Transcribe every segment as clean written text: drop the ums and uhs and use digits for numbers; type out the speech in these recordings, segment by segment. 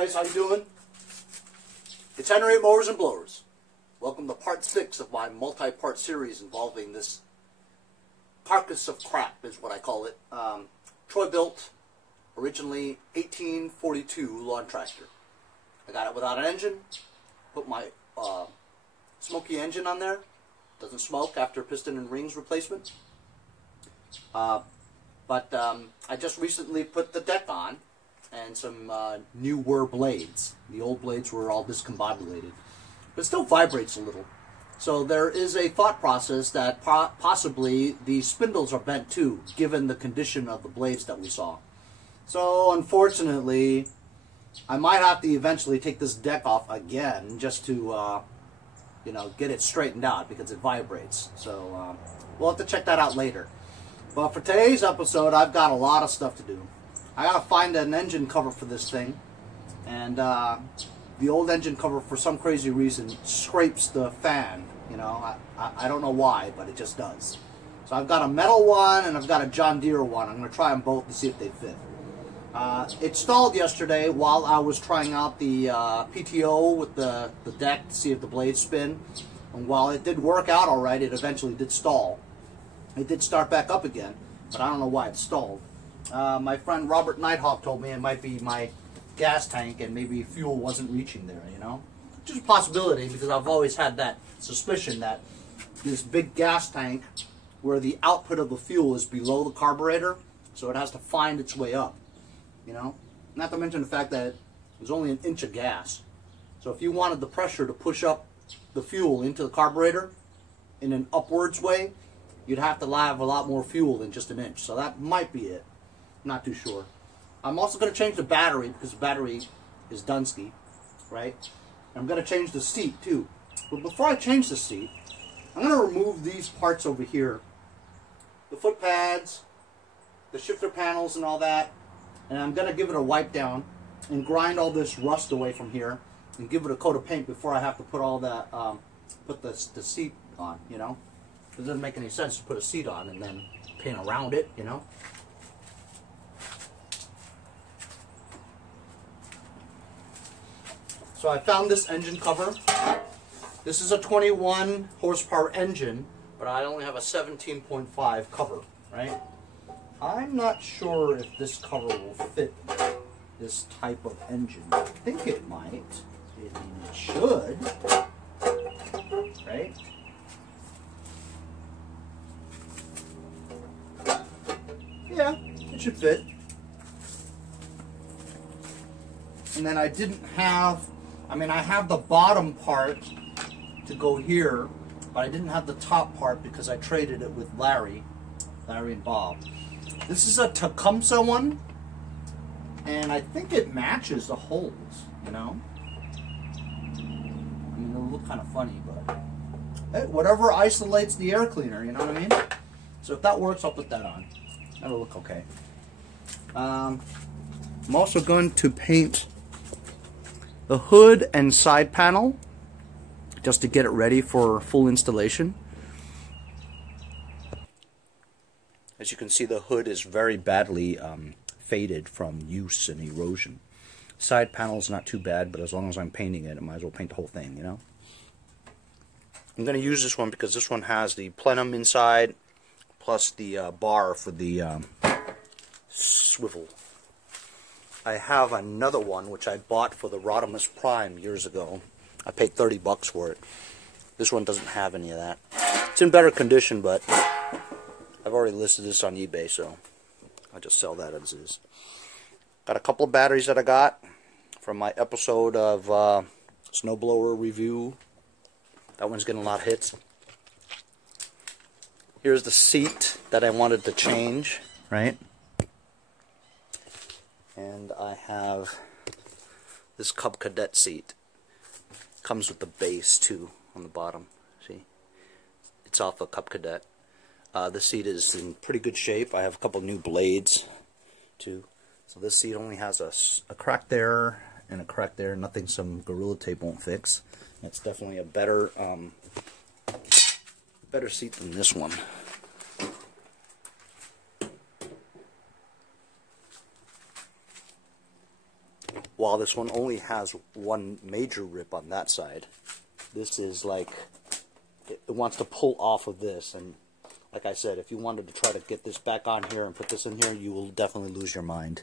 guys, how you doing? It's Henry at Mowers and Blowers. Welcome to part 6 of my multi-part series involving this carcass of crap, is what I call it. Troy Bilt, originally 1842 lawn tractor. I got it without an engine. Put my smoky engine on there. Doesn't smoke after piston and rings replacement. But I just recently put the deck on and some newer blades. The old blades were all discombobulated, but it still vibrates a little. So there is a thought process that possibly the spindles are bent too, given the condition of the blades that we saw. So unfortunately, I might have to eventually take this deck off again just to you know, get it straightened out because it vibrates. So we'll have to check that out later. But for today's episode, I've got a lot of stuff to do. I gotta find an engine cover for this thing, and the old engine cover, for some crazy reason, scrapes the fan. You know, I don't know why, but it just does. So I've got a metal one and I've got a John Deere one. I'm gonna try them both to see if they fit. It stalled yesterday while I was trying out the PTO with the deck to see if the blades spin. And while it did work out all right, it eventually did stall. It did start back up again, but I don't know why it stalled. My friend Robert Nighthawk told me it might be my gas tank and maybe fuel wasn't reaching there, you know? Which is a possibility, because I've always had that suspicion that this big gas tank, where the output of the fuel is below the carburetor, so it has to find its way up, you know? Not to mention the fact that there's only an inch of gas. So if you wanted the pressure to push up the fuel into the carburetor in an upwards way, you'd have to have a lot more fuel than just an inch. So that might be it. Not too sure. I'm also going to change the battery, because the battery is Dunsky, right? I'm going to change the seat too. But before I change the seat, I'm going to remove these parts over here. The foot pads, the shifter panels and all that. And I'm going to give it a wipe down and grind all this rust away from here and give it a coat of paint before I have to put all that, put the seat on, you know? It doesn't make any sense to put a seat on and then paint around it, you know? So I found this engine cover. This is a 21 horsepower engine, but I only have a 17.5 cover, right? I'm not sure if this cover will fit this type of engine. I think it might. It should, right? Yeah, it should fit. And then I didn't have, I mean, I have the bottom part to go here, but I didn't have the top part because I traded it with Larry and Bob. This is a Tecumseh one, and I think it matches the holes, you know? I mean, it'll look kind of funny, but hey, whatever isolates the air cleaner, you know what I mean? So if that works, I'll put that on. That'll look okay. I'm also going to paint the hood and side panel just to get it ready for full installation. As you can see, the hood is very badly faded from use and erosion. Side panel's not too bad, but as long as I'm painting it, I might as well paint the whole thing, you know? I'm going to use this one because this one has the plenum inside, plus the bar for the swivel. I have another one which I bought for the Rodimus Prime years ago. I paid 30 bucks for it. This one doesn't have any of that. It's in better condition, but I've already listed this on eBay, so I'll just sell that as is. Got a couple of batteries that I got from my episode of Snowblower Review. That one's getting a lot of hits. Here's the seat that I wanted to change, right? And I have this Cub Cadet seat. Comes with the base too on the bottom. See? It's off a Cub Cadet. The seat is in pretty good shape. I have a couple new blades too. So this seat only has a crack there and a crack there. Nothing some Gorilla Tape won't fix. That's definitely a better seat than this one. while this one only has one major rip on that side, this is like, it wants to pull off of this, and like I said, if you wanted to try to get this back on here and put this in here, you will definitely lose your mind.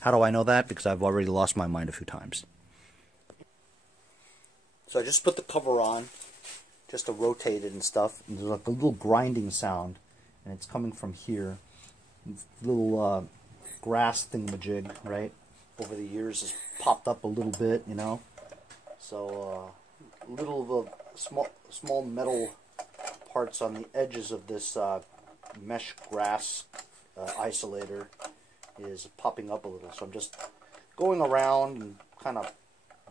How do I know that? Because I've already lost my mind a few times. So I just put the cover on, just to rotate it and stuff, and there's like a little grinding sound, and it's coming from here. Little grass thingamajig, right? Over the years has popped up a little bit, you know. So little of a small metal parts on the edges of this mesh grass isolator is popping up a little. So I'm just going around and kind of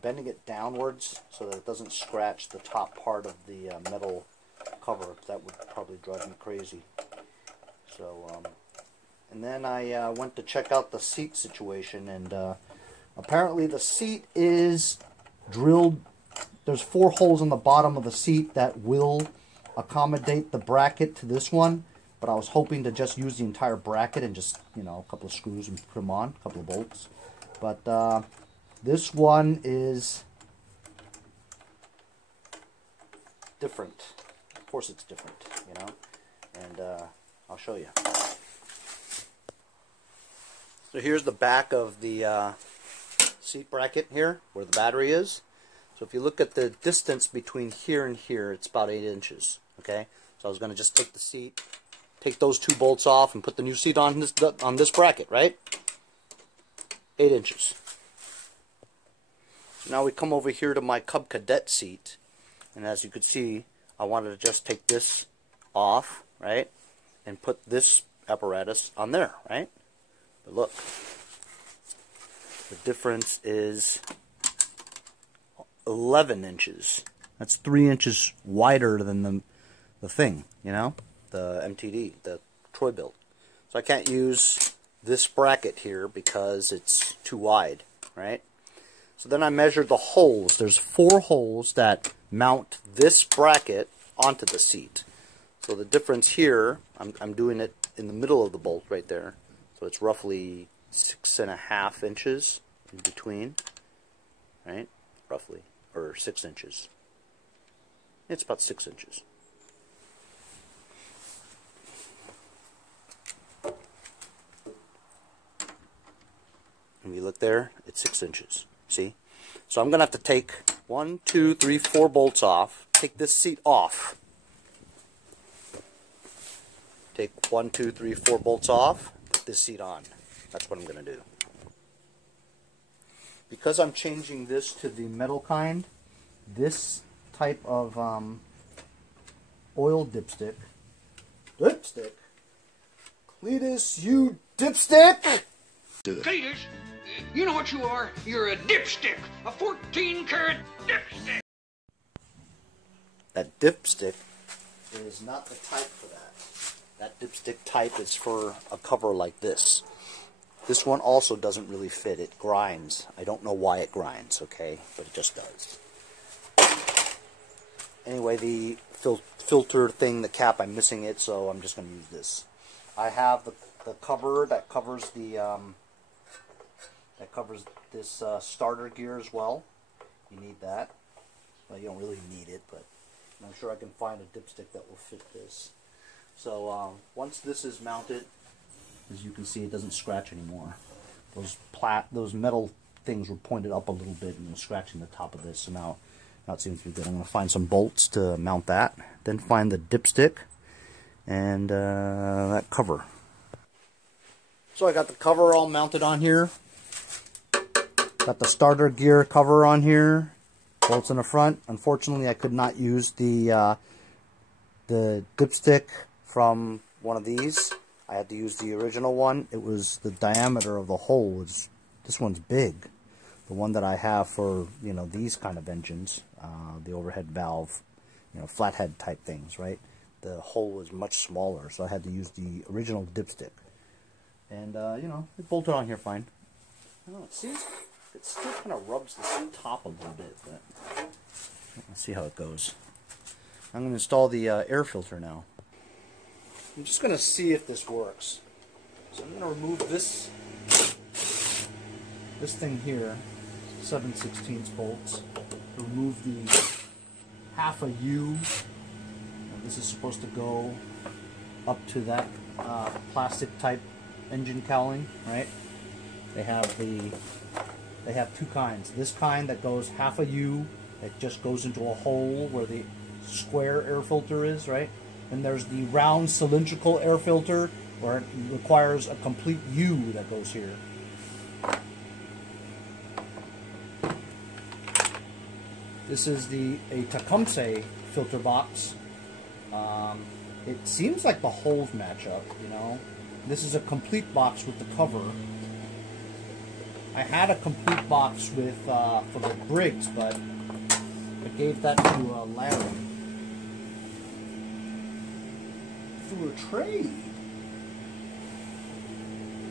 bending it downwards so that it doesn't scratch the top part of the metal cover. That would probably drive me crazy. So, and then I went to check out the seat situation, and apparently the seat is drilled. There's 4 holes in the bottom of the seat that will accommodate the bracket to this one, but I was hoping to just use the entire bracket and just, you know, a couple of screws and put them on, a couple of bolts. But this one is different. Of course it's different, you know, and I'll show you. So here's the back of the seat bracket here, where the battery is. So if you look at the distance between here and here, it's about 8 inches. Okay, so I was going to just take the seat, take those 2 bolts off, and put the new seat on this bracket, right? 8 inches. So now we come over here to my Cub Cadet seat, and as you could see, I wanted to just take this off, right, and put this apparatus on there, right? But look, the difference is 11 inches. That's 3 inches wider than the thing, you know, the MTD, the Troy Bilt. So I can't use this bracket here because it's too wide, right? So then I measured the holes. There's 4 holes that mount this bracket onto the seat. So the difference here, I'm doing it in the middle of the bolt right there. So it's roughly 6.5 inches in between, right? Roughly, or 6 inches. It's about 6 inches. If you look there, it's 6 inches. See? So I'm going to have to take 1, 2, 3, 4 bolts off. Take this seat off. Take 1, 2, 3, 4 bolts off. Put this seat on. That's what I'm going to do. Because I'm changing this to the metal kind, this type of oil dipstick. Dipstick? Cletus, you dipstick! Cletus, you know what you are? You're a dipstick. A 14-karat dipstick. That dipstick is not the type for that. That dipstick type is for a cover like this. This one also doesn't really fit. It grinds. I don't know why it grinds, okay? But it just does. Anyway, the filter thing, the cap, I'm missing it, so I'm just going to use this. I have the cover that covers the this starter gear as well. You need that. Well, you don't really need it, but I'm sure I can find a dipstick that will fit this. So once this is mounted, as you can see, it doesn't scratch anymore. Those metal things were pointed up a little bit and scratching the top of this. So now it seems to be good. I'm going to find some bolts to mount that. Then find the dipstick and that cover. So I got the cover all mounted on here. Got the starter gear cover on here. Bolts in the front. Unfortunately, I could not use the dipstick from one of these. I had to use the original one. It was the diameter of the hole. This one's big. The one that I have for, you know, these kind of engines, the overhead valve, you know, flathead type things, right? The hole was much smaller, so I had to use the original dipstick. And, you know, it bolted on here fine. I don't know, it still kind of rubs the top a little bit, but let's see how it goes. I'm going to install the air filter now. I'm just going to see if this works. So I'm going to remove this thing here. 7/16 bolts. Remove the half a U. Now this is supposed to go up to that plastic type engine cowling, right? They have two kinds. This kind that goes half a U, that just goes into a hole where the square air filter is, right? And there's the round cylindrical air filter where it requires a complete U that goes here. This is a TITESEAL filter box. It seems like the holes match up, you know. This is a complete box with the cover. I had a complete box with for the Briggs, but I gave that to Larry through a trade.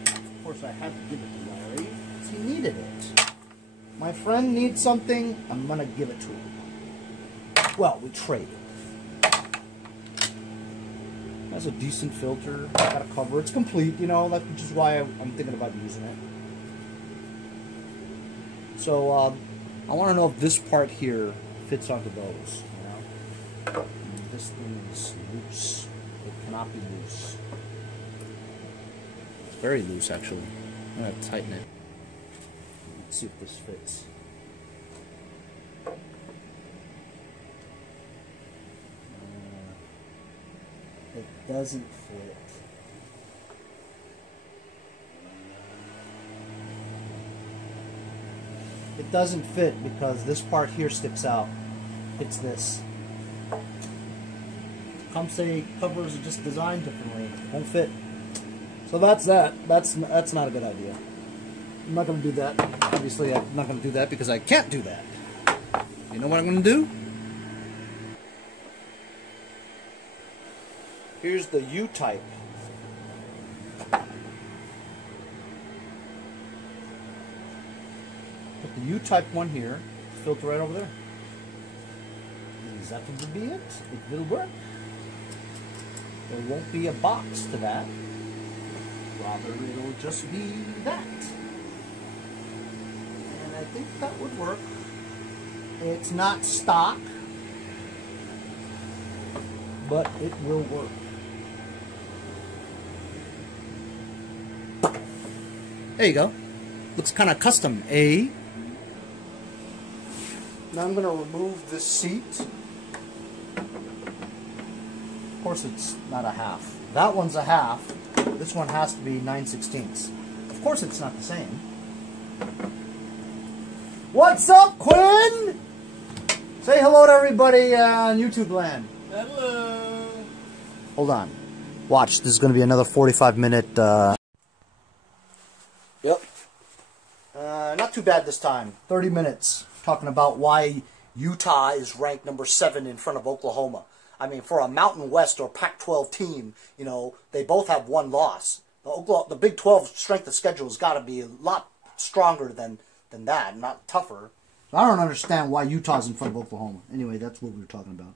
Of course, I had to give it to Larry because he needed it. My friend needs something, I'm gonna give it to him. Well, we traded. That's a decent filter. Got a cover. It's complete, you know, which is why I'm thinking about using it. So, I want to know if this part here fits onto those, you know. This thing is loose. It cannot be loose. It's very loose, actually. I'm going to tighten it. Let's see if this fits. It doesn't fit. It doesn't fit because this part here sticks out. It's this. TITESEAL covers are just designed differently. It won't fit. So that's that. That's not a good idea. I'm not going to do that. Obviously, I'm not going to do that because I can't do that. You know what I'm going to do? Here's the U-type. Put the U-type one here, filter right over there. That will be it. It will work. There won't be a box to that. Rather, it'll just be that. And I think that would work. It's not stock, but it will work. There you go. Looks kind of custom, eh? Now I'm going to remove this seat. Of course it's not a half. That one's a half. This one has to be 9/16. Of course it's not the same. What's up, Quinn? Say hello to everybody on YouTube land. Hello. Hold on. Watch. This is going to be another 45-minute... Yep. Not too bad this time. 30 minutes. Talking about why Utah is ranked number 7 in front of Oklahoma. I mean, for a Mountain West or Pac-12 team, you know, they both have one loss. The Big 12 strength of schedule has got to be a lot stronger than that, not tougher. I don't understand why Utah's in front of Oklahoma. Anyway, that's what we were talking about.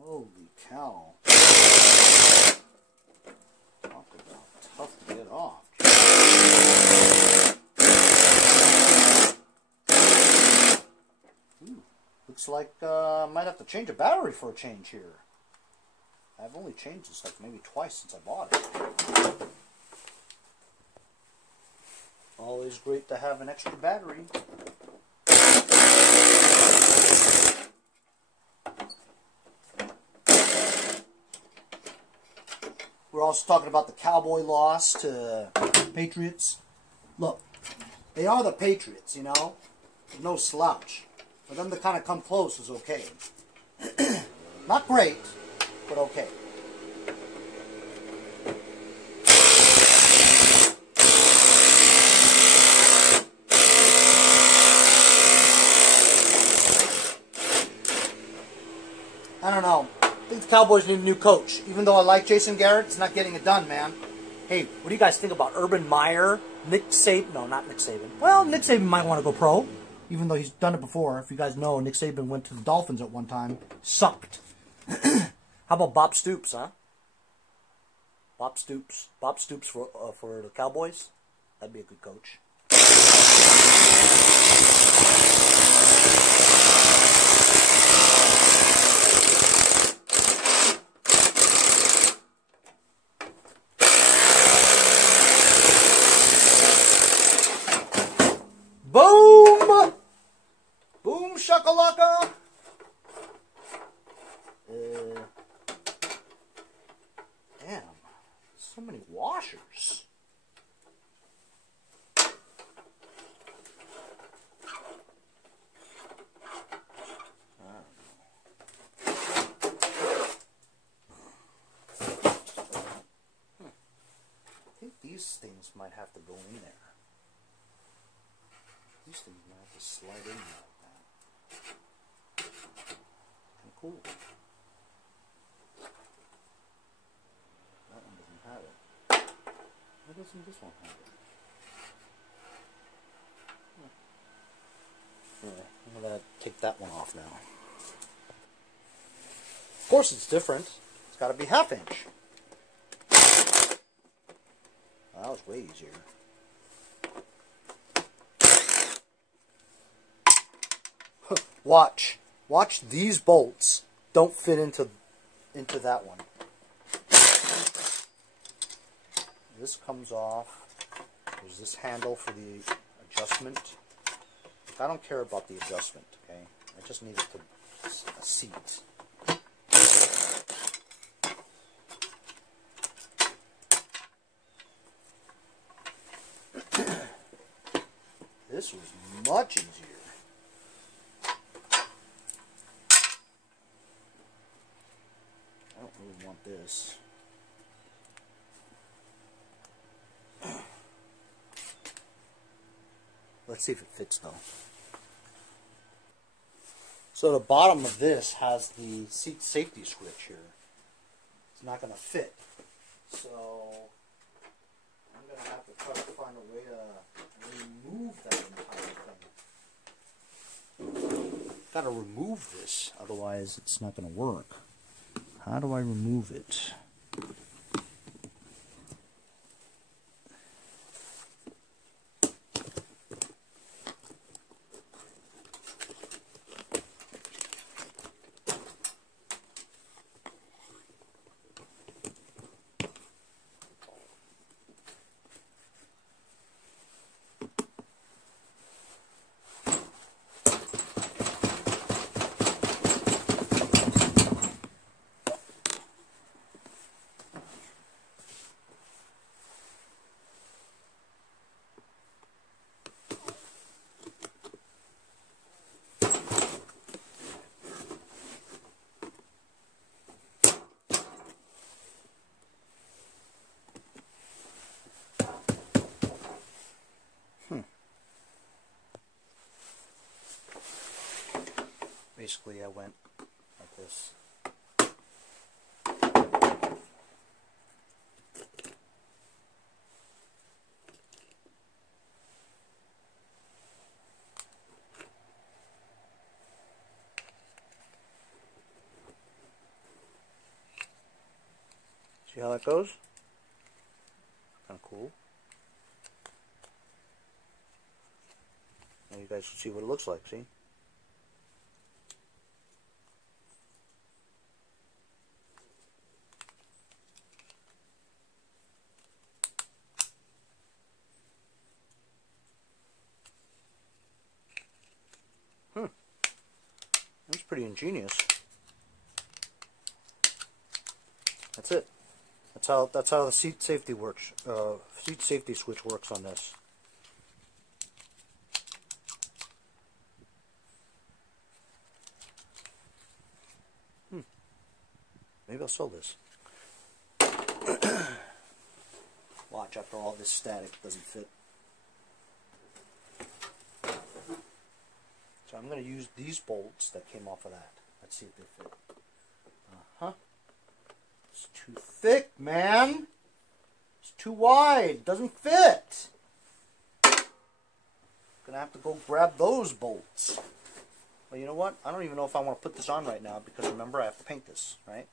Holy cow. Talk about tough to get off. Ooh, looks like I might have to change a battery for a change here. I've only changed this like maybe twice since I bought it. Always great to have an extra battery. We're also talking about the Cowboy loss to Patriots. Look, they are the Patriots, you know. No slouch. For them to kind of come close is okay. Not great, but okay. I don't know. I think the Cowboys need a new coach. Even though I like Jason Garrett, it's not getting it done, man. Hey, what do you guys think about Urban Meyer, Nick Saban? No, not Nick Saban. Well, Nick Saban might want to go pro, even though he's done it before. If you guys know, Nick Saban went to the Dolphins at one time. Sucked. How about Bob Stoops, huh? Bob Stoops. Bob Stoops for the Cowboys? That'd be a good coach. Boom! Boom shakalaka! Damn, so many washers. I think these things might have to go in there. These things might have to slide in like that. Kind of cool. That one doesn't have it. Why doesn't this one have it? Anyway, I'm going to take that one off now. Of course it's different. It's got to be ½ inch. Well, that was way easier. Watch. Watch these bolts don't fit into that one. This comes off. There's this handle for the adjustment. I don't care about the adjustment, okay? I just need it to a seat. This was much easier. I don't really want this. Let's see if it fits though. So the bottom of this has the seat safety switch here. It's not going to fit. So I'm going to have to try to find a way to remove that entire thing. Got to remove this, otherwise it's not going to work. How do I remove it? Basically, I went like this. See how that goes? Kind of cool. Now you guys can see what it looks like, see? That's pretty ingenious. That's it. That's how the seat safety works. Seat safety switch works on this. Maybe I'll sell this. Watch, after all this static, it doesn't fit. So I'm going to use these bolts that came off of that. Let's see if they fit. It's too thick, man. It's too wide. It doesn't fit. Going to have to go grab those bolts. Well, you know what? I don't even know if I want to put this on right now because remember, I have to paint this, right?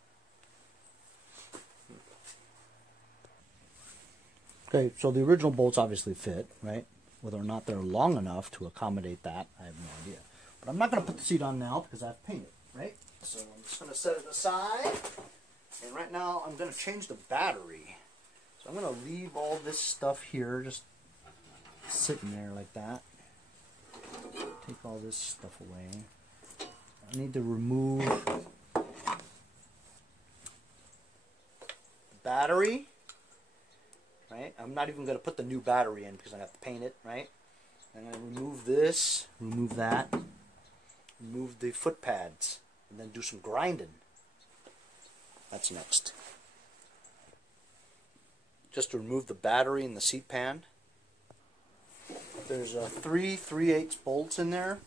Okay, so the original bolts obviously fit, right? Whether or not they're long enough to accommodate that, I have no idea. But I'm not going to put the seat on now because I have to paint it, right? So I'm just going to set it aside. And right now I'm going to change the battery. So I'm going to leave all this stuff here just sitting there like that. Take all this stuff away. I need to remove the battery. Right? I'm not even going to put the new battery in because I have to paint it, right? I'm going to remove this, remove that, remove the foot pads, and then do some grinding. That's next. Just to remove the battery and the seat pan. There's 3 3/8 bolts in there.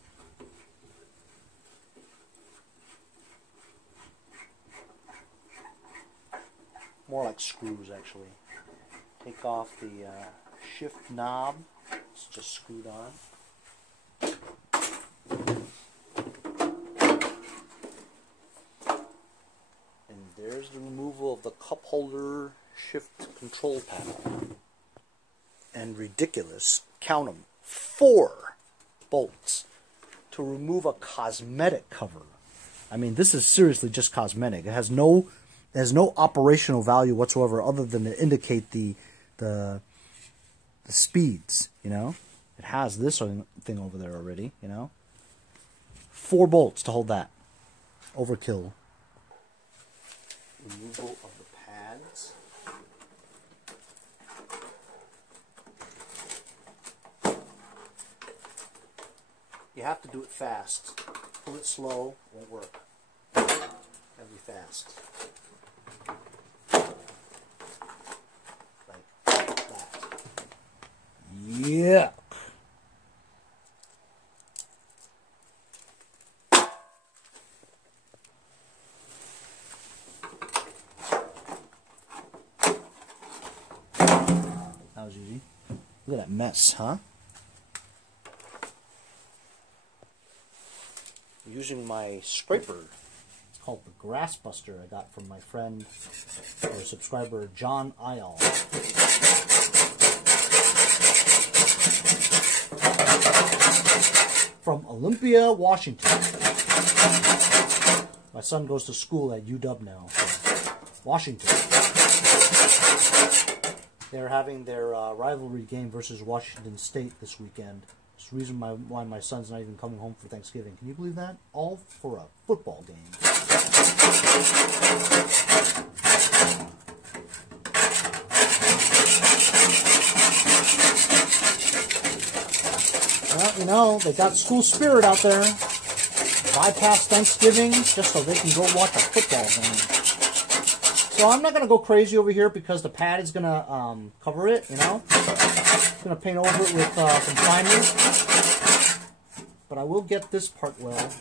More like screws, actually. Take off the shift knob. It's just screwed on. And there's the removal of the cup holder shift control panel. And ridiculous, count them, 4 bolts to remove a cosmetic cover. I mean, this is seriously just cosmetic. It has no operational value whatsoever other than to indicate the speeds, you know. It has this thing over there already, you know. 4 bolts to hold that. Overkill. Removal of the pads. You have to do it fast. Pull it slow, won't work. Gotta be fast. Yeah. That was easy. Look at that mess, huh? Using my scraper. It's called the Grass Buster I got from my friend or subscriber John Isle. From Olympia, Washington. My son goes to school at UW now, so Washington. They're having their rivalry game versus Washington State this weekend. It's the reason why my son's not even coming home for Thanksgiving. Can you believe that? All for a football game. Well, you know, they got school spirit out there. Bypass Thanksgiving just so they can go watch a football game. So I'm not going to go crazy over here because the pad is going to cover it, you know. I'm going to paint over it with some primer. But I will get this part well.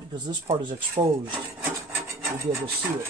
Because this part is exposed. You'll be able to see it.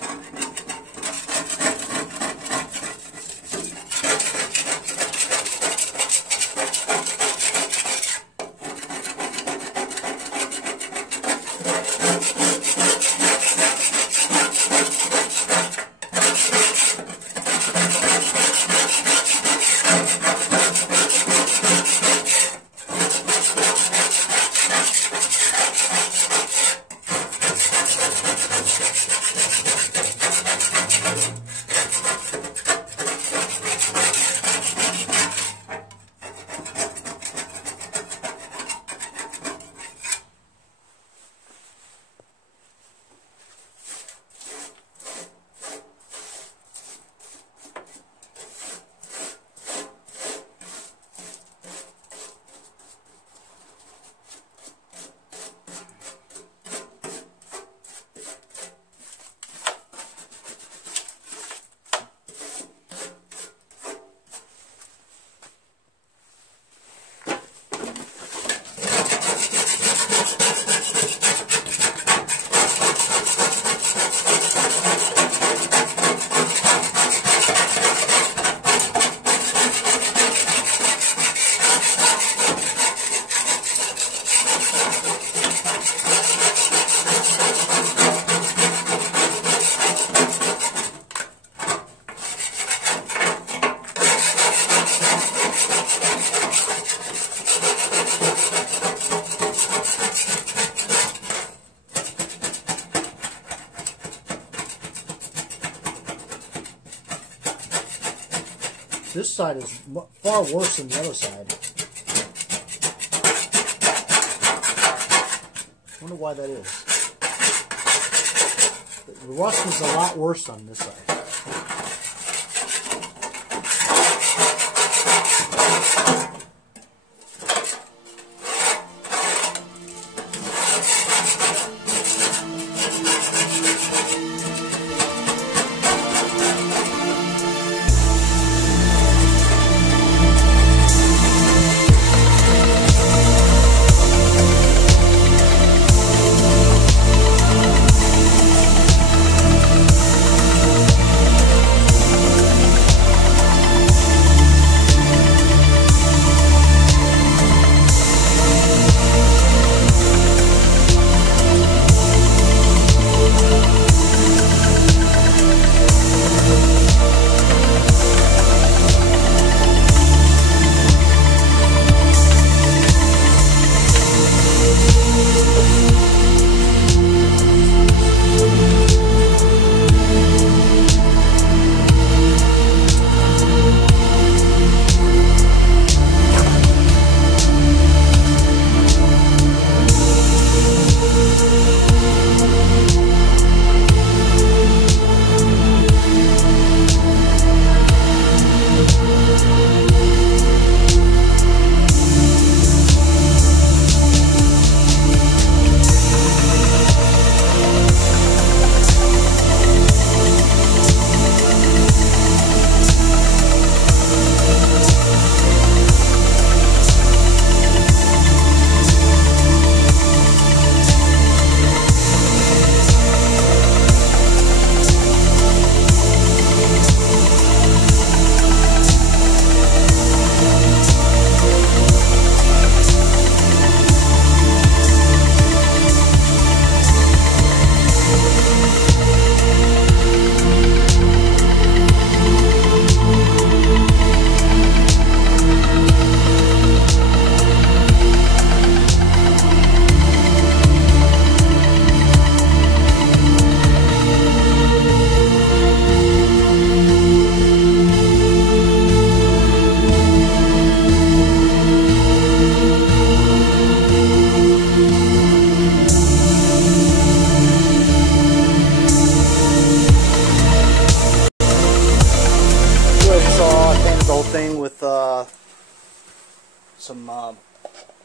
this side is far worse than the other side. I wonder why that is. The rust is a lot worse on this side.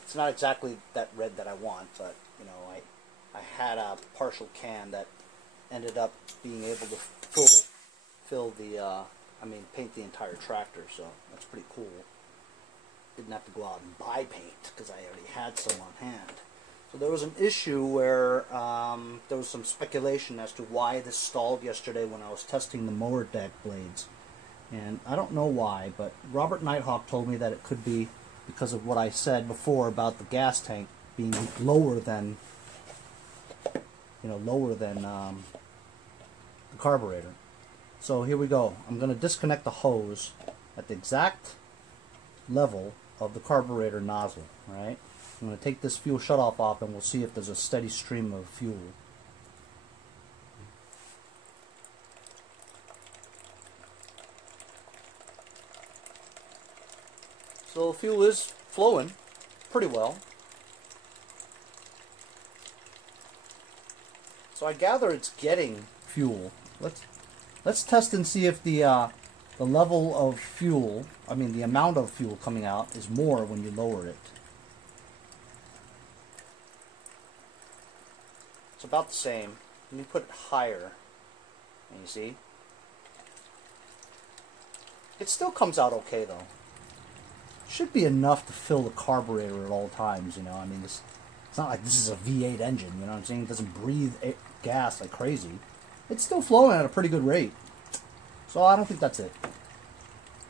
It's not exactly that red that I want, but you know, I had a partial can that ended up being able to paint the entire tractor, so that's pretty cool. Didn't have to go out and buy paint because I already had some on hand. So there was an issue where there was some speculation as to why this stalled yesterday when I was testing the mower deck blades. And I don't know why, but Robert Nighthawk told me that it could be because of what I said before about the gas tank being lower than, the carburetor. So here we go. I'm going to disconnect the hose at the exact level of the carburetor nozzle. Right? I'm going to take this fuel shutoff off and we'll see if there's a steady stream of fuel. So the fuel is flowing pretty well. So I gather it's getting fuel. Let's test and see if the level of fuel, the amount of fuel coming out is more when you lower it. It's about the same. Let me put it higher, and you see, it still comes out okay though. Should be enough to fill the carburetor at all times, it's not like this is a V8 engine, you know what I'm saying? It doesn't breathe gas like crazy. It's still flowing at a pretty good rate. So I don't think that's it.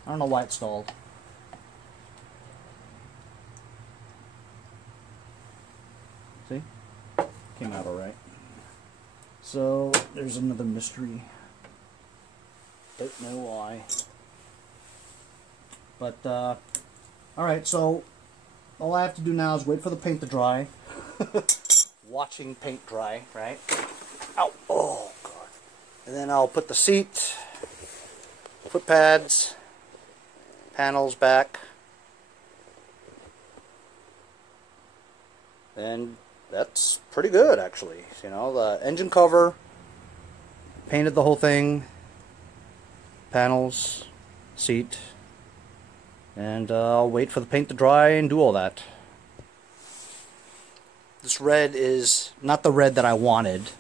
I don't know why it stalled. See? Came out alright. So there's another mystery. Don't know why. But, alright, so all I have to do now is wait for the paint to dry. Watching paint dry, right? Ow! Oh, God. And then I'll put the seat, foot pads, Panels back. And that's pretty good, actually. You know, the engine cover, painted the whole thing, panels, seat, and I'll wait for the paint to dry and do all that. This red is not the red that I wanted,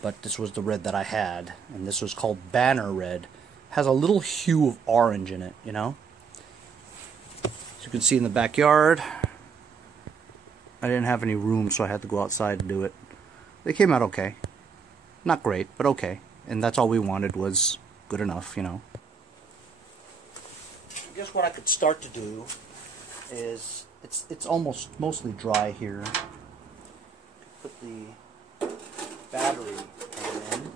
but this was the red that I had, and this was called Banner Red. Has a little hue of orange in it, you know? As you can see in the backyard, I didn't have any room, so I had to go outside to do it. They came out okay. Not great, but okay. And that's all we wanted, was good enough, you know. I guess what I could start to do is, it's almost mostly dry here. Put the battery in.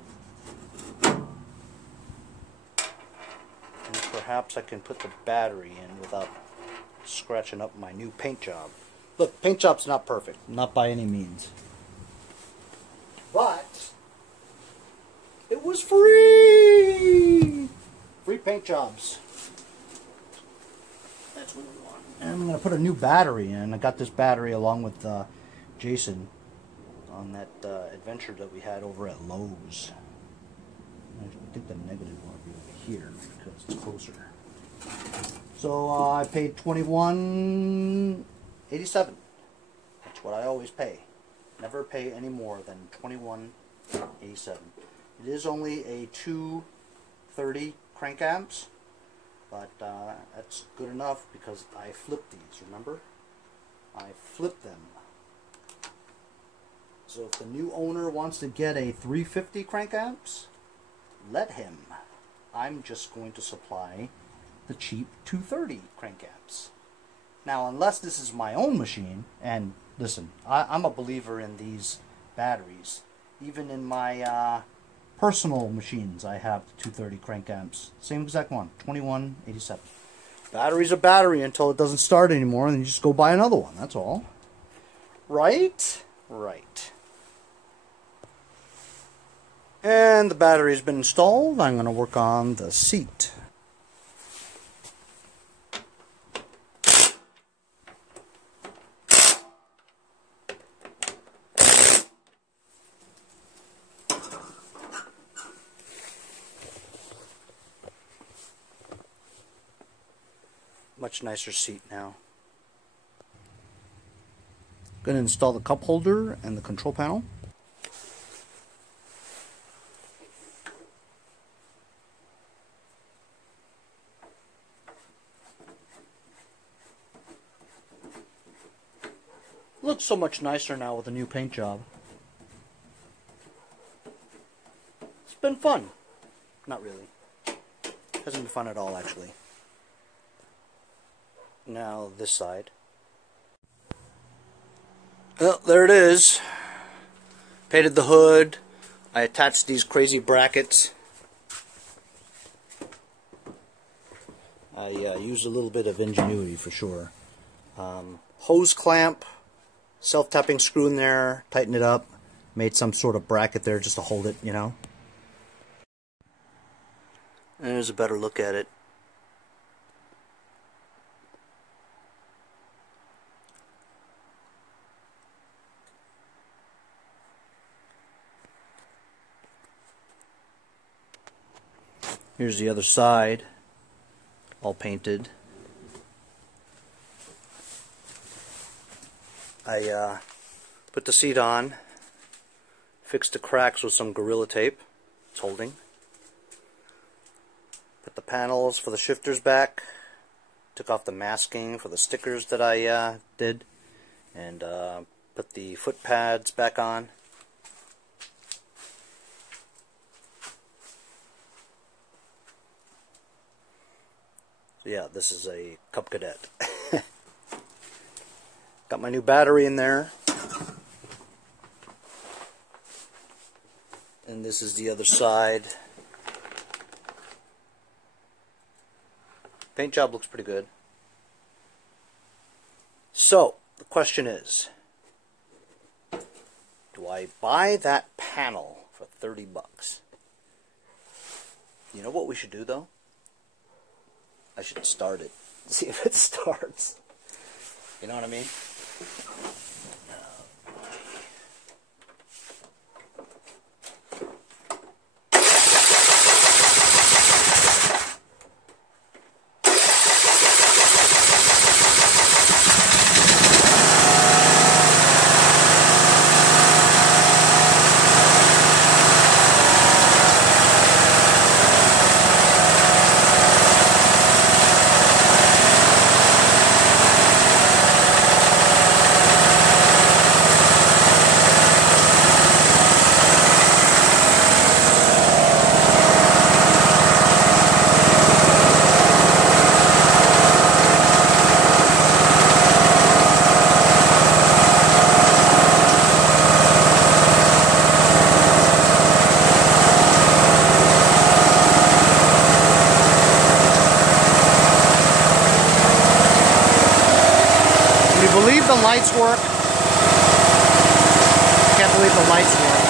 And perhaps I can put the battery in without scratching up my new paint job. Look, paint job's not perfect, not by any means. But it was free! Free paint jobs. That's what we want. And I'm going to put a new battery in. I got this battery along with Jason on that adventure that we had over at Lowe's. I think the negative one will be over here because it's closer. So I paid $21.87. That's what I always pay. Never pay any more than $21.87. It is only a 230 crank amps, but that's good enough because I flipped these, remember? I flipped them. So if the new owner wants to get a 350 crank amps, let him. I'm just going to supply the cheap 230 crank amps. Now, unless this is my own machine, and listen, I'm a believer in these batteries. Even in my personal machines, I have the 230 crank amps. Same exact one, $21.87. Battery's a battery until it doesn't start anymore, and then you just go buy another one, that's all. Right? Right. And the battery's been installed. I'm going to work on the seat. Much nicer seat now. Going to install the cup holder and the control panel. Looks so much nicer now with the new paint job. It's been fun. Not really. Hasn't been fun at all, actually. Now this side. Well, there it is. Painted the hood. I attached these crazy brackets. I used a little bit of ingenuity for sure. Hose clamp, self-tapping screw in there, tighten it up, made some sort of bracket there just to hold it, you know. And there's a better look at it. Here's the other side, all painted. I put the seat on, fixed the cracks with some Gorilla Tape. It's holding. Put the panels for the shifters back. Took off the masking for the stickers that I did. And put the foot pads back on. Yeah, this is a Cub Cadet. Got my new battery in there. And this is the other side. Paint job looks pretty good. So, the question is, do I buy that panel for 30 bucks? You know what we should do though? I should start it See if it starts. You know what I mean? Believe the lights work. Can't believe the lights work.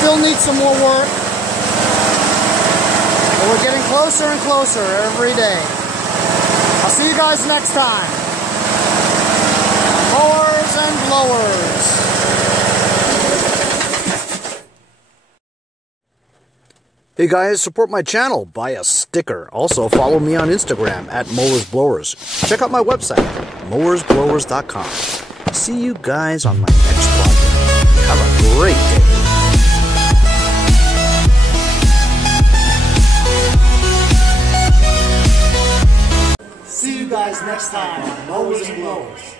Still need some more work, but we're getting closer and closer every day. I'll see you guys next time. Mowers and blowers. Hey guys, support my channel, buy a sticker. Also follow me on Instagram at MowersBlowers. Check out my website, mowersblowers.com. See you guys on my next project. Have a great day. See you guys next time on Mowers and Blowers.